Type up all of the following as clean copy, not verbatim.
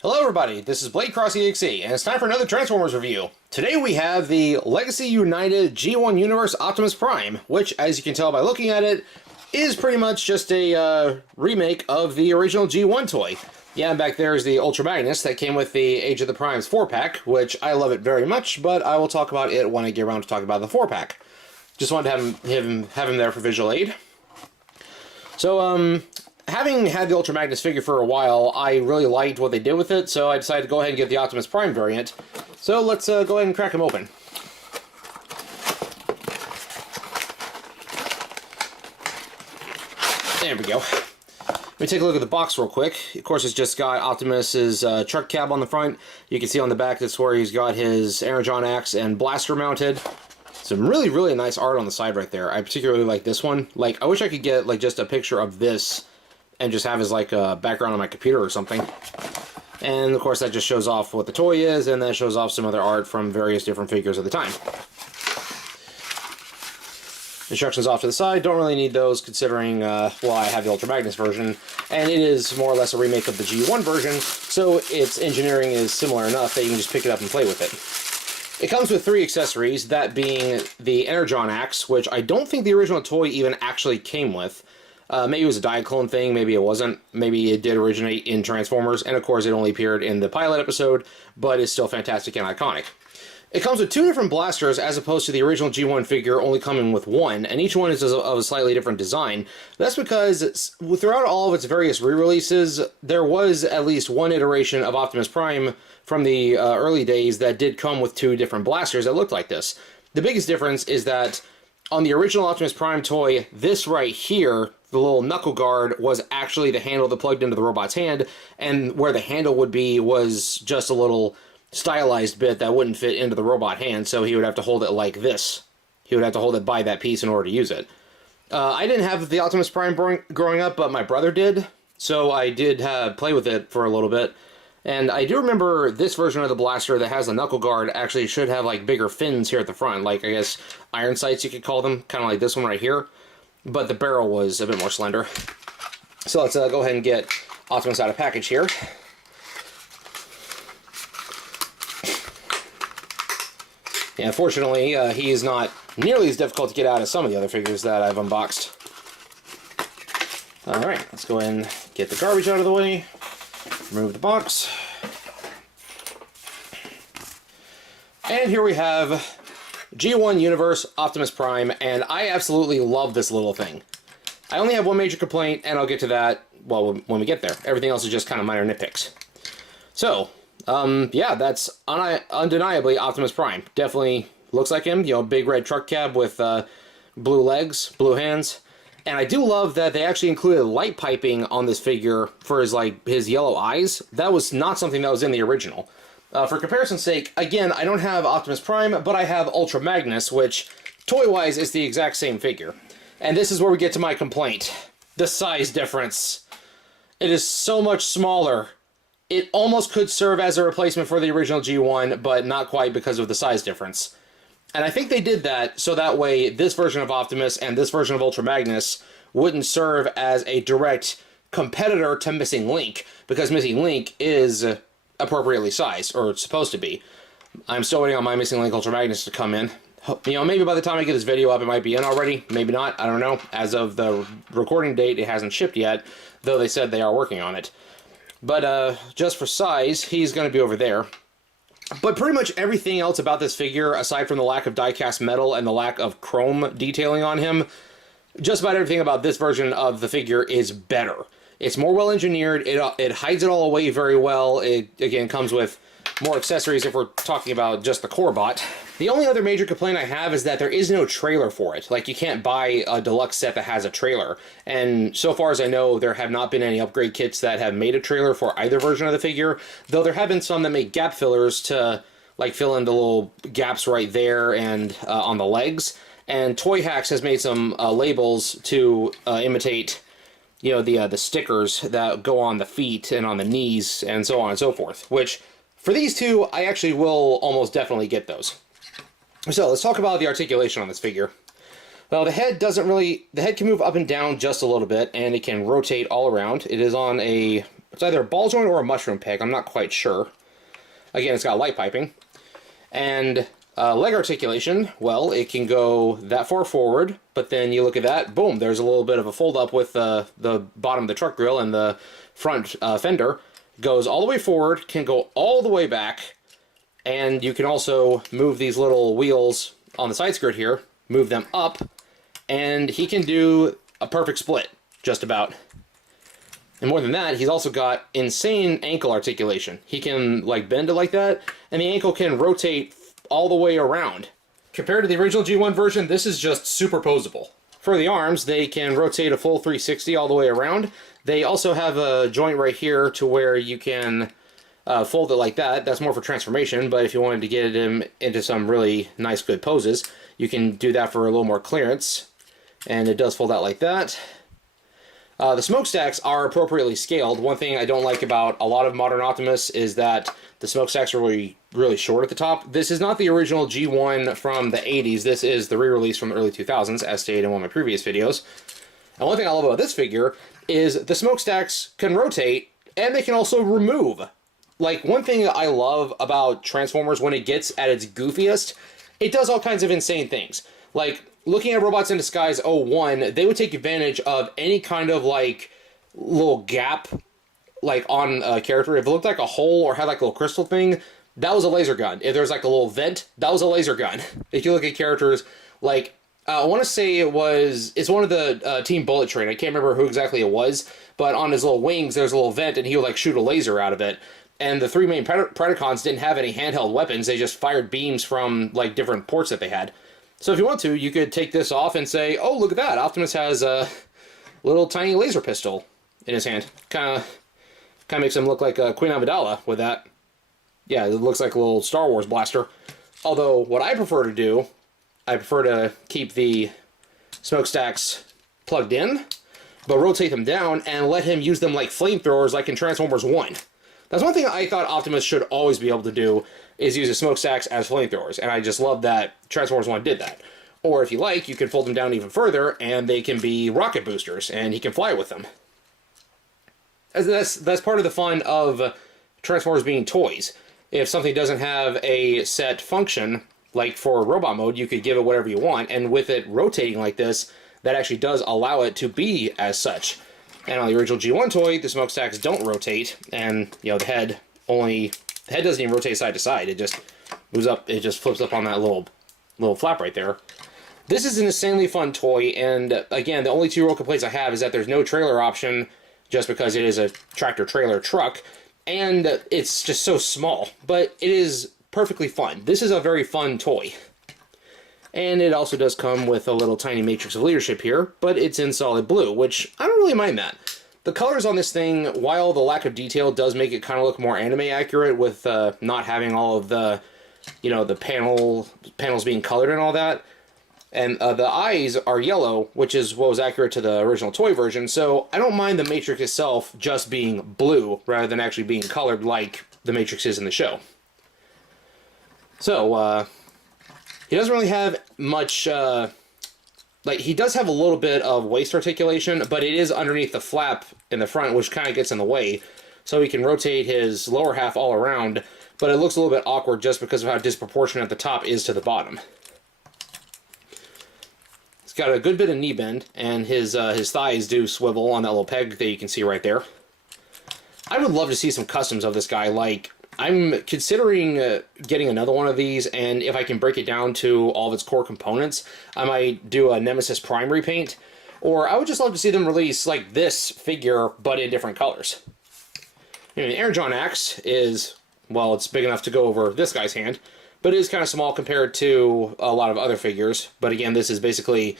Hello everybody, this is Blade Cross EXE, and it's time for another Transformers review. Today we have the Legacy United G1 Universe Optimus Prime, which, as you can tell by looking at it, is pretty much just a remake of the original G1 toy. Yeah, and back there is the Ultra Magnus that came with the Age of the Primes 4-pack, which I love it very much, but I will talk about it when I get around to talking about the 4-pack. Just wanted to have him there for visual aid. So, having had the Ultra Magnus figure for a while, I really liked what they did with it, so I decided to go ahead and get the Optimus Prime variant. So let's go ahead and crack him open. There we go. Let me take a look at the box real quick. Of course, it's just got Optimus's truck cab on the front. You can see on the back that's where he's got his Energon axe and blaster mounted. Some really, really nice art on the side right there. I particularly like this one. Like, I wish I could get like just a picture of this and just have as like a background on my computer or something. And of course that just shows off what the toy is, and that shows off some other art from various different figures of the time. Instructions off to the side, don't really need those considering, well, I have the Ultra Magnus version, and it is more or less a remake of the G1 version, so its engineering is similar enough that you can just pick it up and play with it. It comes with 3 accessories, that being the Energon axe, which I don't think the original toy even actually came with. Maybe it was a Diaclone thing, maybe it wasn't, maybe it did originate in Transformers, and of course it only appeared in the pilot episode, but is still fantastic and iconic. It comes with 2 different blasters as opposed to the original G1 figure only coming with 1, and each one is of a slightly different design. That's because throughout all of its various re-releases, there was at least one iteration of Optimus Prime from the early days that did come with 2 different blasters that looked like this. The biggest difference is that on the original Optimus Prime toy, this right here, the little knuckle guard, was actually the handle that plugged into the robot's hand, and where the handle would be was just a little stylized bit that wouldn't fit into the robot hand, so he would have to hold it like this. He would have to hold it by that piece in order to use it. I didn't have the Optimus Prime growing up, but my brother did, so I did play with it for a little bit. And I do remember this version of the blaster that has the knuckle guard actually should have like bigger fins here at the front, like I guess iron sights you could call them, kind of like this one right here. But the barrel was a bit more slender. So let's go ahead and get Optimus out of package here. Yeah, unfortunately, he is not nearly as difficult to get out as some of the other figures that I've unboxed. Alright, let's go ahead and get the garbage out of the way. Remove the box. And here we have G1 Universe Optimus Prime, and I absolutely love this little thing. I only have one major complaint, and I'll get to that, well, when we get there. Everything else is just kind of minor nitpicks. So, yeah, that's undeniably Optimus Prime. Definitely looks like him, you know, big red truck cab with blue legs, blue hands. And I do love that they actually included light piping on this figure for his yellow eyes. That was not something that was in the original. For comparison's sake, again, I don't have Optimus Prime, but I have Ultra Magnus, which, toy-wise, is the exact same figure. And this is where we get to my complaint. The size difference. It is so much smaller. It almost could serve as a replacement for the original G1, but not quite because of the size difference. And I think they did that so that way this version of Optimus and this version of Ultra Magnus wouldn't serve as a direct competitor to Missing Link, because Missing Link is appropriately sized, or it's supposed to be. I'm still waiting on my Missing Link Ultra Magnus to come in. You know, maybe by the time I get this video up, it might be in already. Maybe not. I don't know. As of the recording date, it hasn't shipped yet, though they said they are working on it. But just for size, he's going to be over there. But pretty much everything else about this figure, aside from the lack of die-cast metal and the lack of chrome detailing on him, just about everything about this version of the figure is better. It's more well-engineered, it hides it all away very well. It, again, comes with more accessories if we're talking about just the core bot. The only other major complaint I have is that there is no trailer for it. Like, you can't buy a deluxe set that has a trailer. And so far as I know, there have not been any upgrade kits that have made a trailer for either version of the figure, though there have been some that make gap fillers to, like, fill in the little gaps right there and on the legs. And Toy Hacks has made some labels to imitate, you know, the stickers that go on the feet and on the knees and so on and so forth, which, for these two, I actually will almost definitely get those. So, let's talk about the articulation on this figure. Well, the head doesn't really... The head can move up and down just a little bit, and it can rotate all around. It is on a It's either a ball joint or a mushroom peg. I'm not quite sure. Again, it's got light piping. And leg articulation, well, it can go that far forward, but then you look at that, boom, there's a little bit of a fold up with the bottom of the truck grill, and the front fender goes all the way forward, can go all the way back, and you can also move these little wheels on the side skirt here, move them up, and he can do a perfect split, just about. And more than that, he's also got insane ankle articulation. He can, like, bend it like that, and the ankle can rotate all the way around. Compared to the original G1 version, this is just superposable. For the arms, they can rotate a full 360 all the way around. They also have a joint right here to where you can fold it like that. That's more for transformation, but if you wanted to get him into some really nice, good poses, you can do that for a little more clearance. And it does fold out like that. The smokestacks are appropriately scaled. One thing I don't like about a lot of modern Optimus is that the smokestacks are really short at the top. This is not the original G1 from the 80s. This is the re-release from the early 2000s, as stated in one of my previous videos. And one thing I love about this figure is the smokestacks can rotate, and they can also remove. Like, one thing I love about Transformers when it gets at its goofiest, it does all kinds of insane things. Like, looking at Robots in Disguise 01, they would take advantage of any kind of, like, little gap, like, on a character. If it looked like a hole or had, like, a little crystal thing, that was a laser gun. If there's, like, a little vent, that was a laser gun. If you look at characters, like, I want to say it's one of the Team Bullet Train. I can't remember who exactly it was, but on his little wings, there's a little vent, and he would, like, shoot a laser out of it. And the three main Predacons didn't have any handheld weapons. They just fired beams from, like, different ports that they had. So if you want to, you could take this off and say, oh, look at that. Optimus has a little tiny laser pistol in his hand. Kind of makes him look like Queen Amidala with that. Yeah, it looks like a little Star Wars blaster. Although, what I prefer to do, I prefer to keep the smokestacks plugged in, but rotate them down and let him use them like flamethrowers like in Transformers 1. That's one thing I thought Optimus should always be able to do, is use his smokestacks as flamethrowers, and I just love that Transformers 1 did that. Or if you like, you can fold them down even further, and they can be rocket boosters, and he can fly with them. That's part of the fun of Transformers being toys. If something doesn't have a set function, like for robot mode, you could give it whatever you want, and with it rotating like this, that actually does allow it to be as such. And on the original G1 toy, the smokestacks don't rotate, and, you know, the head doesn't even rotate side to side. It just moves up, it just flips up on that little flap right there. This is an insanely fun toy, and again, the only two real complaints I have is that there's no trailer option, just because it is a tractor-trailer truck, and it's just so small. But it is perfectly fun. This is a very fun toy. And it also does come with a little tiny Matrix of Leadership here, but it's in solid blue, which I don't really mind that. The colors on this thing, while the lack of detail does make it kind of look more anime accurate with not having all of the, you know, the panels being colored and all that, and the eyes are yellow, which is what was accurate to the original toy version, so I don't mind the Matrix itself just being blue rather than actually being colored like the Matrix is in the show. So, he doesn't really have much, like, he does have a little bit of waist articulation, but it is underneath the flap in the front, which kind of gets in the way. So he can rotate his lower half all around, but it looks a little bit awkward just because of how disproportionate the top is to the bottom. He's got a good bit of knee bend, and his thighs do swivel on that little peg that you can see right there. I would love to see some customs of this guy. Like, I'm considering getting another one of these, and if I can break it down to all of its core components, I might do a Nemesis Prime repaint, or I would just love to see them release, like, this figure, but in different colors. You know, the Energon Axe is, well, it's big enough to go over this guy's hand, but it is kind of small compared to a lot of other figures. But again, this is basically,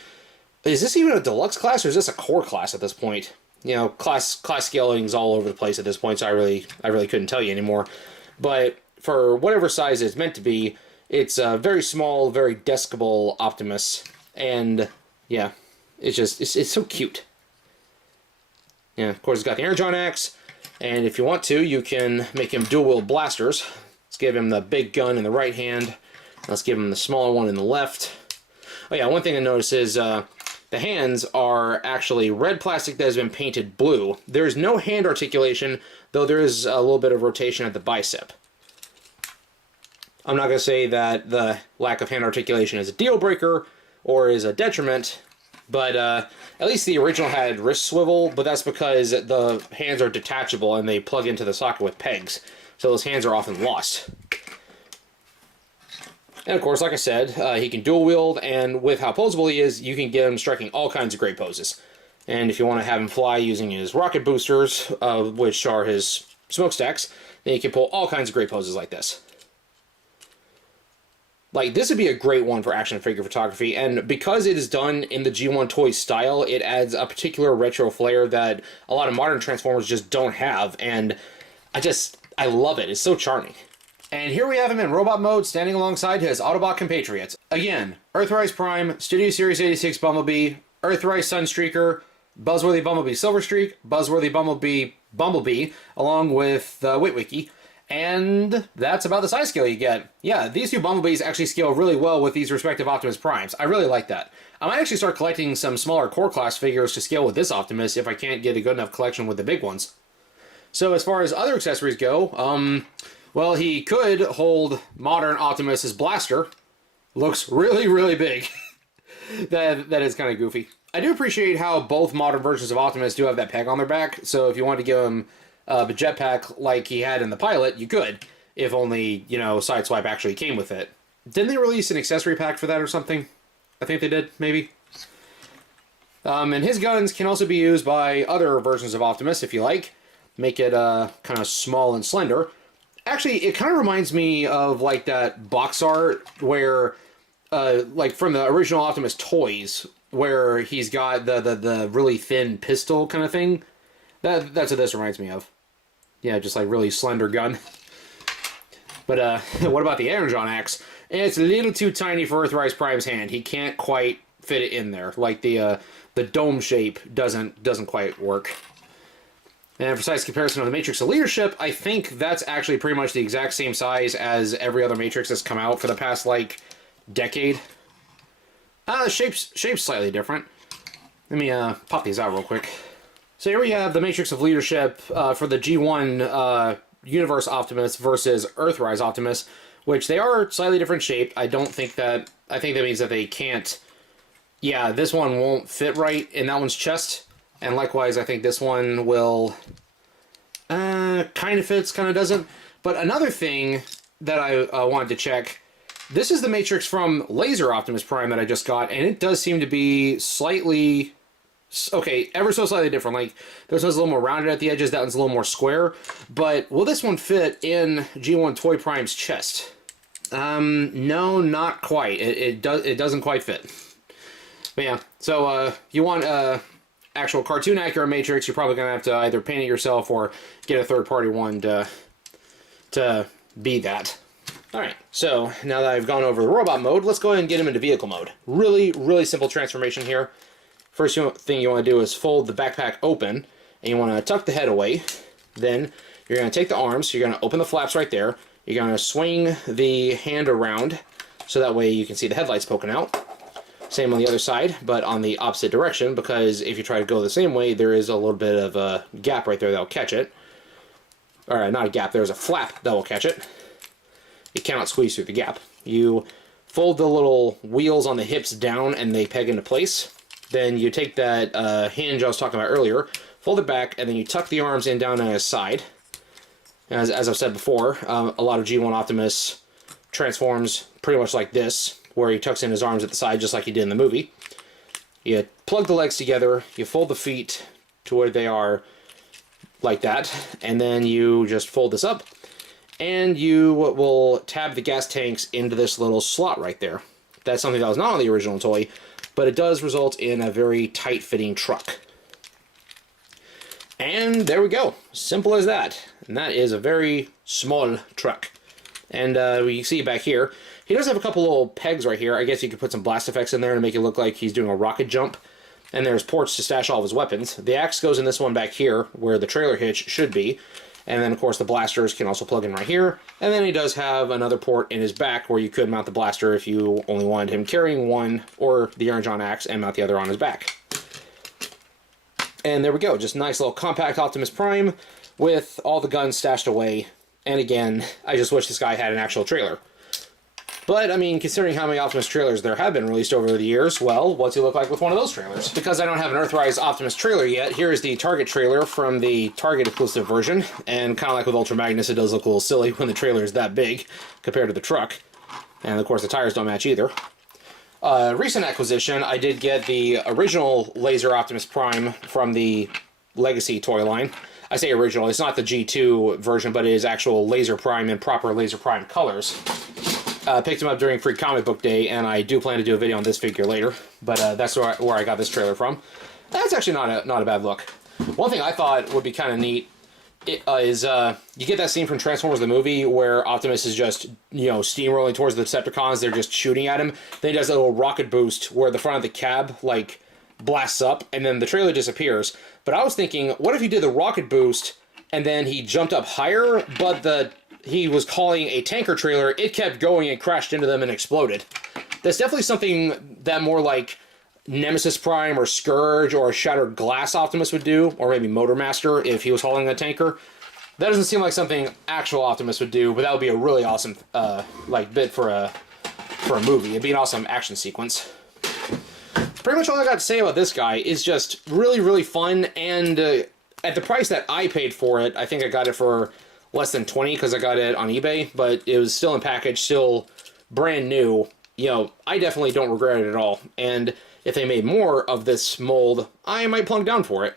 is this even a deluxe class, or is this a core class at this point? You know, class scaling's all over the place at this point, so I really couldn't tell you anymore. But for whatever size it's meant to be, it's a very small, very deskable Optimus, and yeah, it's so cute. Yeah, of course, it's got the Energon Axe, and if you want to, you can make him dual-wield blasters. Let's give him the big gun in the right hand. Let's give him the smaller one in the left. Oh yeah, one thing I noticed is the hands are actually red plastic that has been painted blue. There's no hand articulation, though there is a little bit of rotation at the bicep. I'm not going to say that the lack of hand articulation is a deal breaker or is a detriment, but at least the original had wrist swivel, but that's because the hands are detachable and they plug into the socket with pegs, so those hands are often lost. And of course, like I said, he can dual wield, and with how posable he is, you can get him striking all kinds of great poses. And if you want to have him fly using his rocket boosters, which are his smokestacks, then you can pull all kinds of great poses like this. Like, this would be a great one for action figure photography, and because it is done in the G1 toy style, it adds a particular retro flair that a lot of modern Transformers just don't have, and I love it. It's so charming. And here we have him in robot mode, standing alongside his Autobot compatriots. Again, Earthrise Prime, Studio Series 86 Bumblebee, Earthrise Sunstreaker, Buzzworthy Bumblebee Silverstreak, Buzzworthy Bumblebee, along with the Witwicky. And that's about the size scale you get. Yeah, these two Bumblebees actually scale really well with these respective Optimus Primes. I really like that. I might actually start collecting some smaller core class figures to scale with this Optimus if I can't get a good enough collection with the big ones. So as far as other accessories go, well, he could hold modern Optimus's blaster. Looks really, really big. that is kind of goofy. I do appreciate how both modern versions of Optimus do have that peg on their back, so if you want to give him a jetpack like he had in the pilot, you could, if only, you know, Sideswipe actually came with it. Didn't they release an accessory pack for that or something? I think they did, maybe. And his guns can also be used by other versions of Optimus, if you like. Make it kind of small and slender. Actually, it kind of reminds me of, like, that box art where, like, from the original Optimus toys, where he's got the really thin pistol kind of thing. That's what this reminds me of. Yeah, just, like, really slender gun. But, what about the Energon Axe? It's a little too tiny for Earthrise Prime's hand. He can't quite fit it in there. Like, the dome shape doesn't quite work. And for size comparison of the Matrix of Leadership, I think that's actually pretty much the exact same size as every other Matrix that's come out for the past, like, decade. Shape's slightly different. Let me pop these out real quick. So here we have the Matrix of Leadership for the G1 Universe Optimus versus Earthrise Optimus, which they are slightly different shaped. I think that means that they can't... Yeah, this one won't fit right in that one's chest. And likewise, I think this one will kind of fits, kind of doesn't. But another thing that I wanted to check, this is the Matrix from Laser Optimus Prime that I just got, and it does seem to be slightly, okay, ever so slightly different. Like, this one's a little more rounded at the edges, that one's a little more square. But will this one fit in G1 Toy Prime's chest? No, not quite. It doesn't quite fit. But yeah, so if you want actual cartoon accurate Matrix, you're probably gonna have to either paint it yourself or get a third-party one to be that. Alright, so now that I've gone over the robot mode, let's go ahead and get him into vehicle mode. Really, really simple transformation here. First thing you want to do is fold the backpack open, and you want to tuck the head away. Then you're going to take the arms, so you're going to open the flaps right there. You're going to swing the hand around, so that way you can see the headlights poking out. Same on the other side, but on the opposite direction, because if you try to go the same way, there is a little bit of a gap right there that will catch it. Alright, not a gap, there's a flap that will catch it. You cannot squeeze through the gap. You fold the little wheels on the hips down and they peg into place. Then you take that hinge I was talking about earlier, fold it back, and then you tuck the arms in down on his side. As I've said before, a lot of G1 Optimus transforms pretty much like this, where he tucks in his arms at the side just like he did in the movie. You plug the legs together, you fold the feet to where they are like that, and then you just fold this up, and you will tab the gas tanks into this little slot right there. That's something that was not on the original toy, but it does result in a very tight-fitting truck. And there we go. Simple as that. And that is a very small truck. And you see back here, he does have a couple little pegs right here. I guess you could put some blast effects in there to make it look like he's doing a rocket jump. And there's ports to stash all of his weapons. The axe goes in this one back here, where the trailer hitch should be. And then, of course, the blasters can also plug in right here. And then he does have another port in his back where you could mount the blaster if you only wanted him carrying one, or the Energon axe, and mount the other on his back. And there we go. Just a nice little compact Optimus Prime with all the guns stashed away. And again, I just wish this guy had an actual trailer. But, I mean, considering how many Optimus trailers there have been released over the years, well, what's he look like with one of those trailers? Because I don't have an Earthrise Optimus trailer yet, here is the Target trailer from the Target exclusive version. And kind of like with Ultra Magnus, it does look a little silly when the trailer is that big compared to the truck. And, of course, the tires don't match either. Recent acquisition, I did get the original Laser Optimus Prime from the Legacy toy line. I say original, it's not the G2 version, but it is actual Laser Prime in proper Laser Prime colors. Picked him up during Free Comic Book Day, and I do plan to do a video on this figure later, but that's where I got this trailer from. That's actually not a bad look. One thing I thought would be kind of neat is you get that scene from Transformers the movie where Optimus is just, you know, steamrolling towards the Decepticons, they're just shooting at him. Then he does a little rocket boost where the front of the cab, like, blasts up, and then the trailer disappears. But I was thinking, what if he did the rocket boost, and then he jumped up higher, but he was calling a tanker trailer, it kept going and crashed into them and exploded. That's definitely something that more like Nemesis Prime or Scourge or Shattered Glass Optimus would do, or maybe Motormaster if he was hauling a tanker. That doesn't seem like something actual Optimus would do, but that would be a really awesome like bit for a movie. It'd be an awesome action sequence. Pretty much all I got to say about this guy is just really, really fun, and at the price that I paid for it, I think I got it for less than 20 because I got it on eBay, but it was still in package, still brand new. You know, I definitely don't regret it at all. And if they made more of this mold, I might plunk down for it.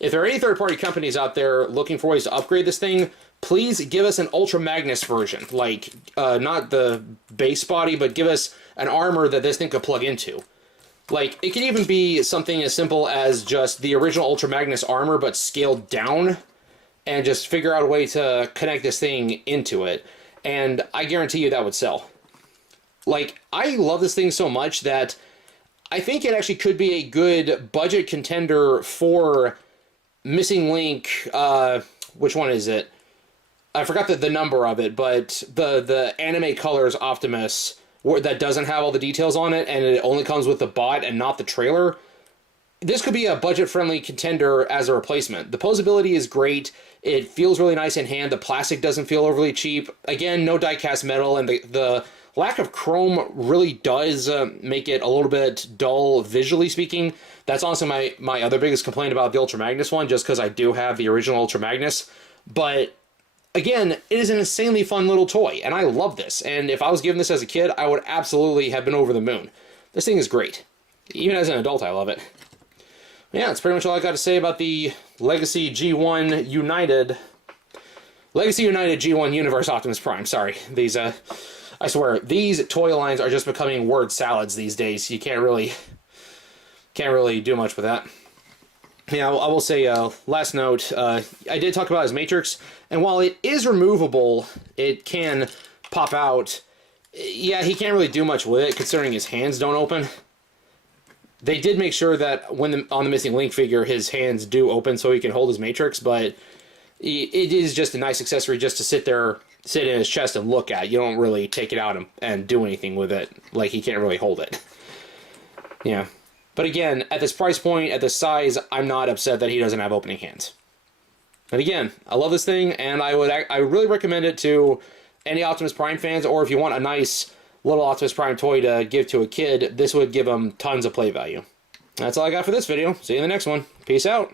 If there are any third-party companies out there looking for ways to upgrade this thing, please give us an Ultra Magnus version. Like, not the base body, but give us an armor that this thing could plug into. Like, it could even be something as simple as just the original Ultra Magnus armor, but scaled down, and just figure out a way to connect this thing into it. And I guarantee you that would sell. Like, I love this thing so much that I think it actually could be a good budget contender for Missing Link, which one is it? I forgot the number of it, but the Anime Colors Optimus that doesn't have all the details on it, and it only comes with the bot and not the trailer. This could be a budget-friendly contender as a replacement. The posability is great. It feels really nice in hand. The plastic doesn't feel overly cheap. Again, no die-cast metal, and the lack of chrome really does make it a little bit dull visually speaking. That's also my other biggest complaint about the Ultra Magnus one, just because I do have the original Ultra Magnus. But again, it is an insanely fun little toy, and I love this. And if I was given this as a kid, I would absolutely have been over the moon. This thing is great. Even as an adult, I love it. Yeah, that's pretty much all I got to say about the Legacy G1 United G1 Universe Optimus Prime. Sorry, these I swear these toy lines are just becoming word salads these days. You can't really do much with that. Yeah, I will say last note. I did talk about his matrix, and while it is removable, it can pop out. Yeah, he can't really do much with it considering his hands don't open. They did make sure that on the Missing Link figure, his hands do open so he can hold his matrix, but it is just a nice accessory just to sit in his chest and look at. You don't really take it out and do anything with it. Like, he can't really hold it. Yeah. But again, at this price point, at this size, I'm not upset that he doesn't have opening hands. And again, I love this thing, and I really recommend it to any Optimus Prime fans, or if you want a nice little Optimus Prime toy to give to a kid, this would give them tons of play value. That's all I got for this video. See you in the next one. Peace out.